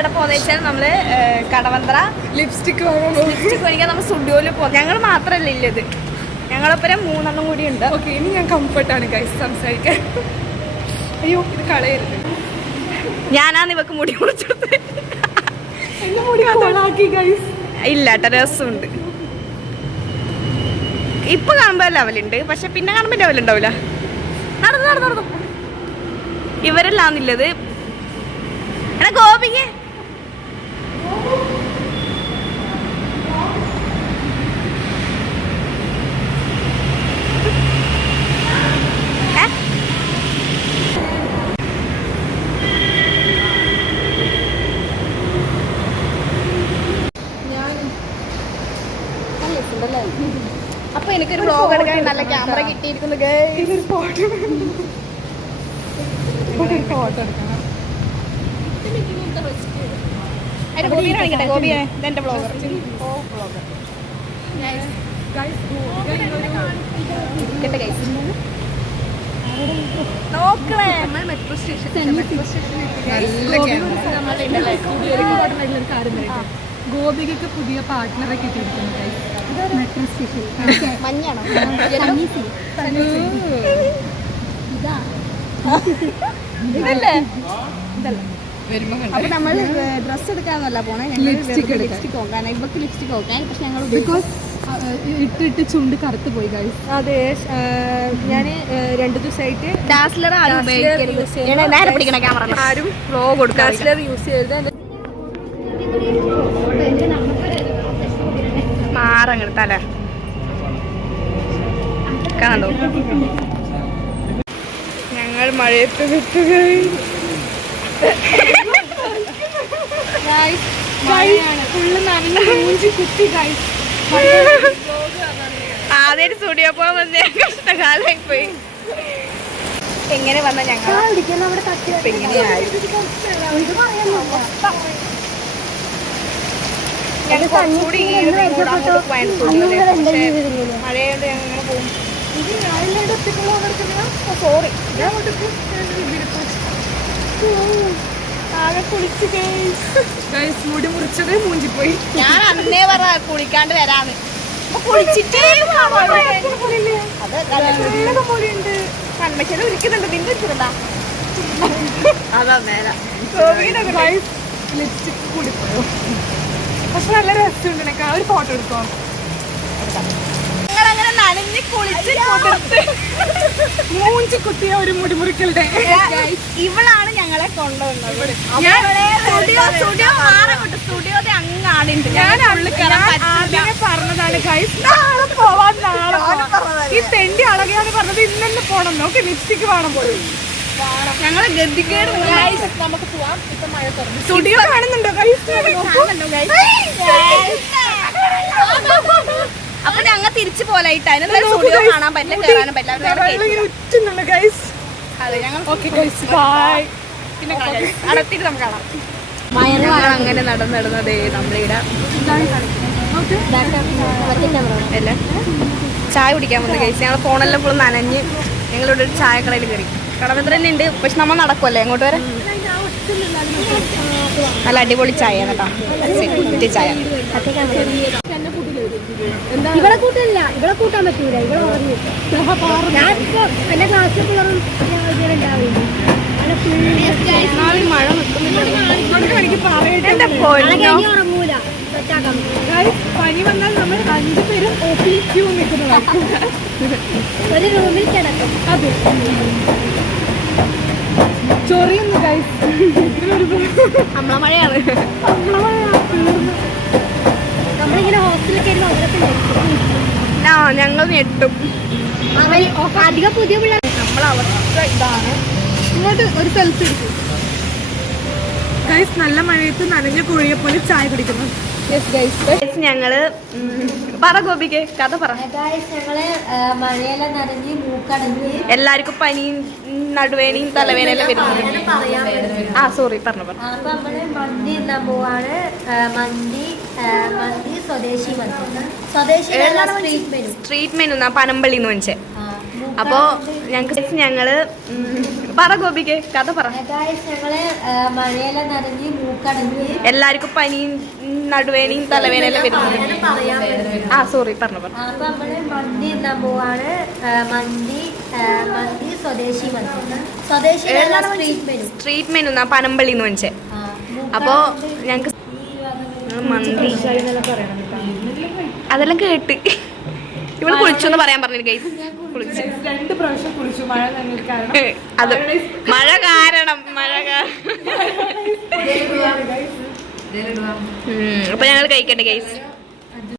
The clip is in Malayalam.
എവിടെ പോകുന്ന വെച്ചാൽ നമ്മള് കടവന്ത്ര ലിപ്സ്റ്റിക് മേടിക്കാൻ നമ്മൾ സ്റ്റുഡിയോയിൽ പോകും. ഞങ്ങൾ മാത്രമല്ല ഇല്ലത്, ഞങ്ങളൊപ്പം 3 കൂടി ഉണ്ട്. ഓക്കെ, ഇനി ഞാൻ കംഫർട്ടാണ് ഗൈസ് സംസാരിക്കാൻ. അയ്യോ ഇത് കളയരുത്. ഞാനാന്ന് ഇവക്ക് മുടി മുറിച്ചത്. ഇല്ല കേട്ടോ, രസമുണ്ട്. ഇപ്പൊ കാണുമ്പോ ലെവലുണ്ട്, പക്ഷെ പിന്നെ കാണുമ്പോ ലെവൽ ഉണ്ടാവില്ല. നടന്നു ഇവരെല്ലാന്നില്ലത്. എടാ ഗോപിക്ക് അപ്പൊ എനിക്കൊരു വ്ലോഗ് എടുക്കാൻ നല്ല ക്യാമറ കിട്ടിയിരിക്കുന്നു. ഗോപിയെ ഇതെന്റെ വ്ലോഗർ. നോക്കണേ മെട്രോ സ്റ്റേഷൻ. ഗോപികക്ക് പുതിയ പാർട്ട്ണറെ കിട്ടിയിരിക്കുന്നു മെട്രോ സ്റ്റേഷൻ. മഞ്ഞാണോ? ഇതല്ലേ അപ്പൊ നമ്മൾ ഡ്രസ് എടുക്കാന്നല്ല പോണേ, ലിപ്സ്റ്റിക് നോക്കാൻ. ഇവക്ക് ലിപ്സ്റ്റിക് നോക്കാൻ, പക്ഷെ ഞങ്ങൾ ഇട്ടിട്ട് ചുണ്ട് കറുത്ത് പോയി ഗൈസ്. അതെ, ഞാൻ 2 ദിവസമായിട്ട് ഡാസ്ലർ ആരും ഫ്ലോ കൊടുക്കാം. ഡാസ്ലർ യൂസ് ചെയ്തത് മാറങ്ങെടുത്തല്ലേ കാണോ. ഞങ്ങൾ മഴയത്ത് വിട്ടുകഴിഞ്ഞു. ആദ്യം സ്റ്റുഡിയോ പോകാൻ വന്നേ കഷ്ടകാലായി പോയി. എങ്ങനെ വന്ന ഞങ്ങൾ എങ്ങനെയായി മഴയോണ്ട് ഞങ്ങൾ പോകും. സോറി, മുടി മുറിച്ചത് മൂഞ്ചിപ്പോയി. ഞാൻ അന്നേ പറ കുളിക്കാണ്ട് വരാന്ന്. കുളിച്ചിട്ട് കൺമശല് വിളിക്കുന്നുണ്ട്. നിന്റെ വെച്ചിട്ടുണ്ടാ അതാ നേരം ലിപ്സ്റ്റിക് കൂടി പോയോ? പക്ഷെ നല്ല രസമുണ്ട്. എനിക്ക് ആ ഒരു ഫോട്ടോ എടുക്കാം. ഞങ്ങളങ്ങനെ നനഞ്ഞ് കുളിച്ച് മൂഞ്ചി കുത്തിയ ഒരു മുടിമുറിക്കലുടെ ഇവളാണ് ഞങ്ങളെ കൊണ്ടുവന്നത്. സ്റ്റുഡിയോയുടെ അങ്ങാടുണ്ട്. ഞാൻ ആദ്യമേ പറഞ്ഞതാണ് ഗൈസ്, നാളെ പോവാൻ. നാളെ ഈ തെണ്ടി അളകയാണ് പറഞ്ഞത് ഇന്ന് തന്നെ പോണം. നോക്ക്, ലിപ്സ്റ്റിക് വേണം പോലും. ഞങ്ങളെ ഗതികേട്. നമുക്ക് പോവാം. ഇപ്പൊ മഴ തുറന്നു. സ്റ്റുഡിയോ കാണുന്നുണ്ടോ ഗൈസ്? അപ്പൊ ഞങ്ങൾ തിരിച്ചു പോലായിട്ട് അതിന് സ്റ്റുഡിയോ കാണാൻ പറ്റില്ല, കയറാനും പറ്റില്ല ഗൈസ്. അതെ, ഞങ്ങൾ പിന്നെ അടുത്തിട്ട് നമുക്ക് കാണാം. ഞങ്ങൾ അങ്ങനെ നടന്നതേ നമ്മളിവിടെ അല്ലേ ചായ കുടിക്കാൻ വന്നു കഴിച്ചു. ഞങ്ങൾ ഫോണെല്ലാം ഫുൾ നനഞ്ഞ് ഞങ്ങളിവിടെ ഒരു ചായക്കടയിൽ കയറി. കടവന്ത്ര തന്നെ ഉണ്ട്, പക്ഷെ നമ്മൾ നടക്കുമല്ലേ അങ്ങോട്ട് വരെ. നല്ല അടിപൊളി ചായ കേട്ടോ, ചായ. ഇവിടെ കൂട്ടില്ല, ഇവിടെ കൂട്ടാൻ പറ്റൂല. ഇവിടെ പറഞ്ഞു ഞാനിപ്പോ എന്റെ ക്ലാസ്സിൽ പിള്ളേരും മഴ നിൽക്കുന്നില്ല. ഉറങ്ങൂല. പനി വന്നാൽ നമ്മൾ 5 പേരും ക്യൂ നിൽക്കുന്നതായിരിക്കും. ഒരു റൂമിൽ കിടക്കും. അതെ, ചൊറിയുന്നു ഗൈസ്. നമ്മളെ മഴയാണ്. നമ്മളിങ്ങനെ ഹോസ്റ്റലിലൊക്കെ ഞങ്ങൾ ഞെട്ടും. അധികം പുതിയ പിള്ളേർ. നമ്മളെ അവസ്ഥ ഇതാണ്. ഇങ്ങോട്ട് ഒരു സെൽഫി എടുക്കും ഗൈസ്. നല്ല മഴയത്ത് നനഞ്ഞ കുഴിയെ പോലെ ചായ കുടിക്കുന്നു. ഞങ്ങള് പറ ഗോപിക്ക് കഥ പറ. ഞങ്ങള് മഴയെല്ലാം നനഞ്ഞ് മൂക്കടഞ്ഞ് എല്ലാവർക്കും പനിയും നടുവേനയും തലവേനയെല്ലാം വരുന്നത്. ആ സോറി പറഞ്ഞു. അപ്പൊ നമ്മള് മന്തി തിന്നാൻ പോവാണ്. മന്തി സ്വദേശി മന്തി. സ്വദേശി സ്ട്രീറ്റ് മെനു പനമ്പള്ളിന്ന് വെച്ചേ. അപ്പോ ഞങ്ങള് പറ ഗോപിക്ക് കഥ പറ. ഞങ്ങള് മഴയെല്ലാം നനഞ്ഞ് മൂക്കടഞ്ഞ് എല്ലാവർക്കും പനിയും നടുവേനയും തലവേനയെല്ലാം വരുന്നത്. ആ സോറി പറഞ്ഞു. അപ്പൊ നമ്മള് മന്തി തിന്നാൻ പോവാണ്. മന്തി സ്വദേശി മന്തി. സ്വദേശി സ്ട്രീറ്റ് മെനു പനമ്പള്ളിന്ന് വെച്ചേ. അപ്പോ ഞങ്ങക്ക് മന്തി അതെല്ലാം കേട്ട് ഇവിടെ കുളിച്ചെന്ന് പറയാൻ പറഞ്ഞു ഗൈസ്. കുളിച്ച് 2 പ്രാവശ്യം കുളിച്ചു മഴ നനഞ്ഞിരിക്കാൻ. അത് മഴ കാരണം അപ്പൊ ഞങ്ങൾ കഴിക്കട്ടെ ഗൈസ്.